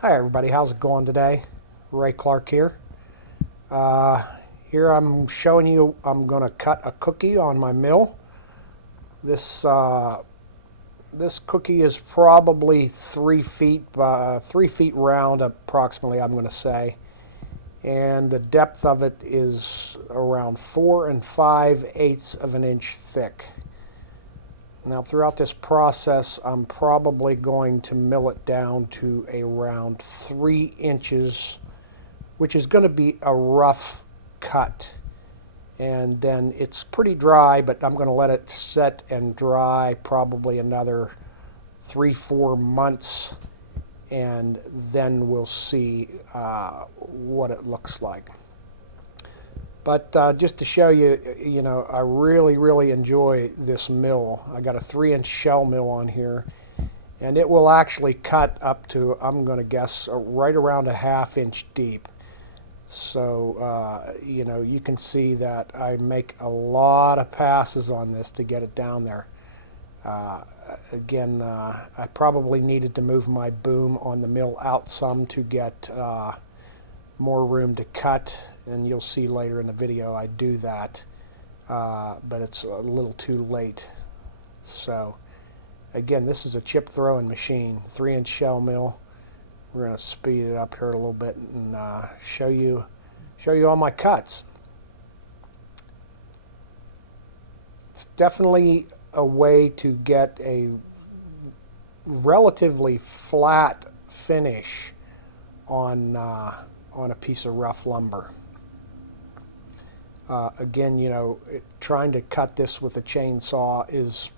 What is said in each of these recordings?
Hi everybody, how's it going today? Ray Clark here. Uh, Here I'm showing you I'm going to cut a cookie on my mill. This this cookie is probably 3 feet round, approximately. I'm going to say, and the depth of it is around 4 and 5/8 of an inch thick. Now, throughout this process, I'm probably going to mill it down to around 3 inches, which is going to be a rough cut. And then it's pretty dry, but I'm going to let it set and dry probably another 3, 4 months, and then we'll see what it looks like. But just to show you, I really enjoy this mill. I got a 3-inch shell mill on here, and it will actually cut up to, I'm going to guess, right around a 1/2 inch deep. So, you can see that I make a lot of passes on this to get it down there. Uh, I probably needed to move my boom on the mill out some to get more room to cut, and you'll see later in the video I do that, but it's a little too late. So, again, this is a chip throwing machine, 3-inch shell mill. We're going to speed it up here a little bit and show you all my cuts. It's definitely a way to get a relatively flat finish on a piece of rough lumber. Again, trying to cut this with a chainsaw is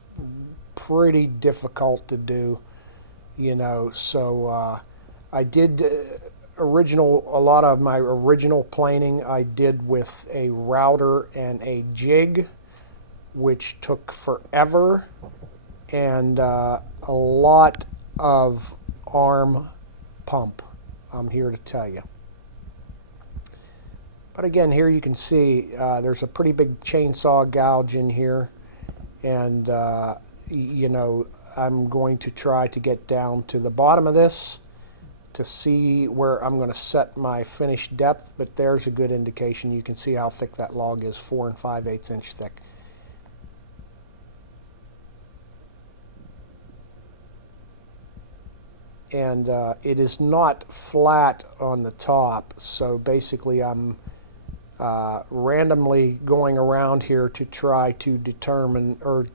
pretty difficult to do. So I did a lot of my original planing I did with a router and a jig, which took forever, and a lot of arm pump, I'm here to tell you. But again, here you can see there's a pretty big chainsaw gouge in here, and I'm going to try to get down to the bottom of this to see where I'm going to set my finished depth, but there's a good indication. You can see how thick that log is, 4 and 5/8 inch thick. And it is not flat on the top, so basically I'm randomly going around here to try to determine, or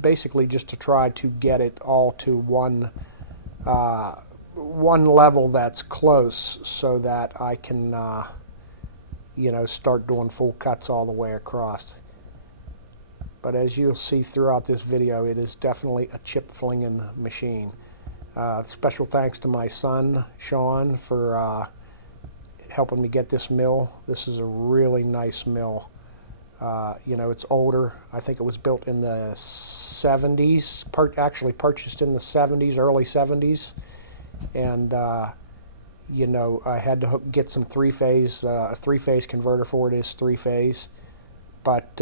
basically just to try to get it all to one level that's close, so that I can start doing full cuts all the way across. But as you'll see throughout this video, it is definitely a chip flinging machine. Special thanks to my son Sean for helping me get this mill. This is a really nice mill. It's older. I think it was built in the 70s, actually purchased in the 70s, early 70s. And, I had to get some three-phase, a three-phase converter for it is three-phase. But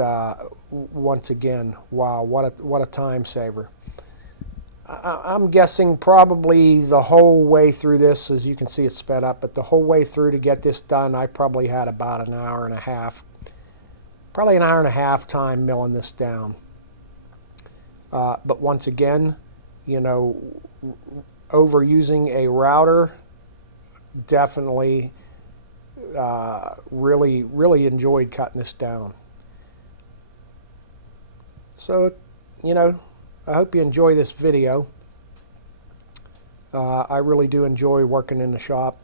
once again, wow, what a time saver. I'm guessing probably the whole way through this, as you can see it's sped up, but the whole way through to get this done, I probably had about an hour and a half, probably an hour and a half time milling this down. But once again, overusing a router, definitely really enjoyed cutting this down. So, I hope you enjoy this video. I really do enjoy working in the shop.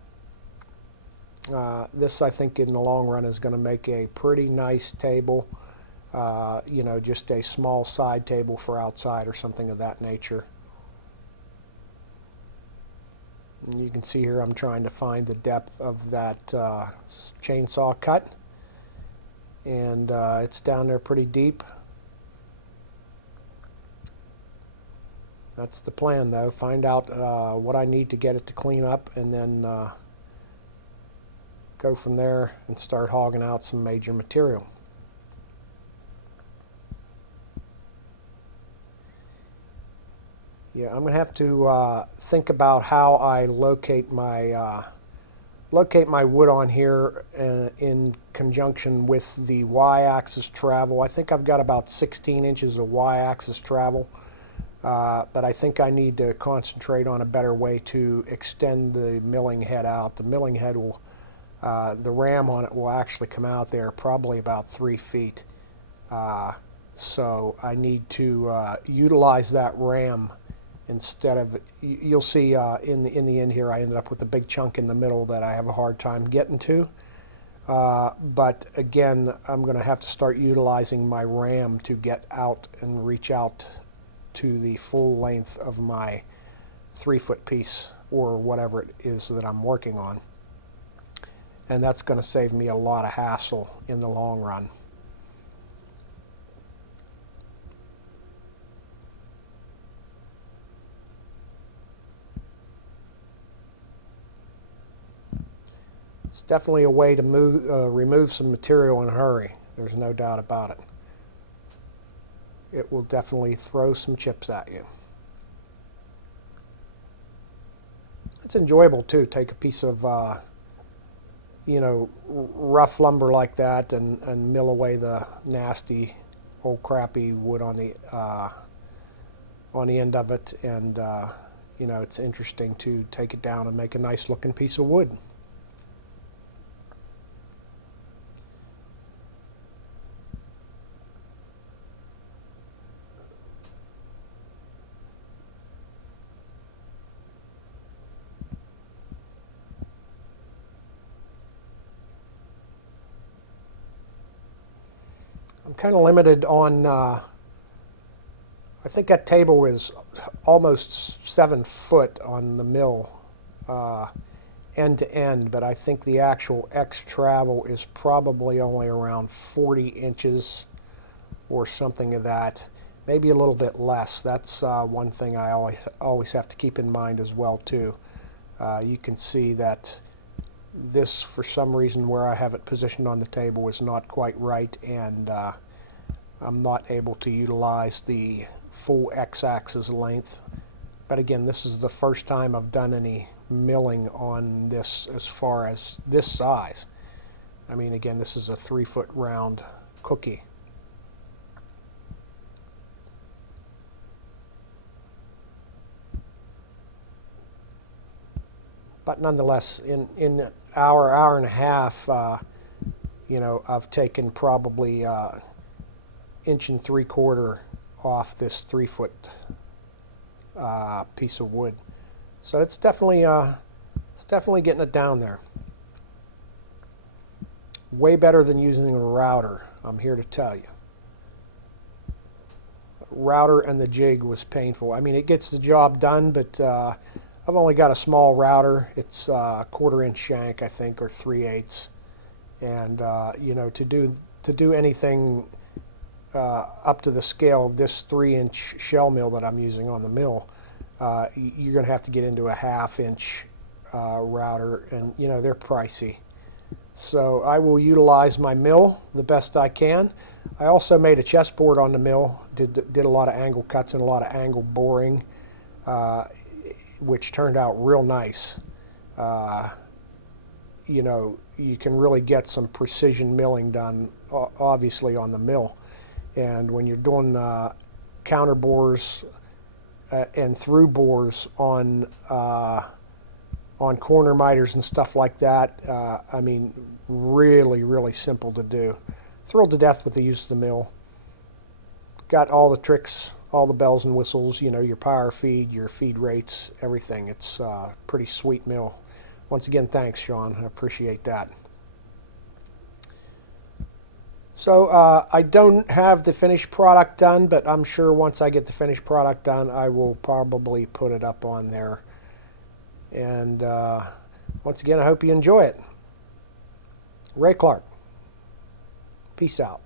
This, I think, in the long run is going to make a pretty nice table. Just a small side table for outside or something of that nature. And you can see here I'm trying to find the depth of that chainsaw cut. And it's down there pretty deep. That's the plan, though. Find out what I need to get it to clean up, and then go from there and start hogging out some major material. Yeah, I'm going to have to think about how I locate my wood on here in conjunction with the y-axis travel. I think I've got about 16 inches of y-axis travel, but I think I need to concentrate on a better way to extend the milling head out. The milling head will, the ram on it will actually come out there probably about 3 feet. So I need to utilize that ram instead of, you'll see in the end here I ended up with a big chunk in the middle that I have a hard time getting to. But again, I'm going to have to start utilizing my ram to get out and reach out to the full length of my 3-foot piece or whatever it is that I'm working on. And that's going to save me a lot of hassle in the long run. It's definitely a way to remove some material in a hurry. There's no doubt about it. It will definitely throw some chips at you. It's enjoyable too. Take a piece of, rough lumber like that and mill away the nasty, old crappy wood on the end of it, and it's interesting to take it down and make a nice looking piece of wood. I'm kind of limited on, I think that table is almost 7 foot on the mill end to end, but I think the actual X travel is probably only around 40 inches or something of that, maybe a little bit less. That's one thing I always have to keep in mind as well too. You can see that this, for some reason, where I have it positioned on the table is not quite right, and I'm not able to utilize the full X-axis length. But again, this is the first time I've done any milling on this as far as this size. I mean, again, this is a 3-foot round cookie. But nonetheless, in an hour and a half, I've taken probably 1 3/4 inches off this 3-foot piece of wood. So it's definitely getting it down there. Way better than using a router, I'm here to tell you. Router and the jig was painful. I mean, it gets the job done, but I've only got a small router. It's a 1/4 inch shank, I think, or 3/8. And to do anything up to the scale of this 3-inch shell mill that I'm using on the mill, you're going to have to get into a 1/2 inch router, and they're pricey. So I will utilize my mill the best I can. I also made a chessboard on the mill, did a lot of angle cuts and a lot of angle boring, which turned out real nice. You can really get some precision milling done, obviously, on the mill. And when you're doing counter bores and through bores on corner miters and stuff like that, I mean, really, really simple to do. Thrilled to death with the use of the mill. Got all the tricks, all the bells and whistles, your power feed, your feed rates, everything. It's a pretty sweet mill. Once again, thanks, Sean. I appreciate that. So I don't have the finished product done, but I'm sure once I get the finished product done, I will probably put it up on there. And once again, I hope you enjoy it. Ray Clark. Peace out.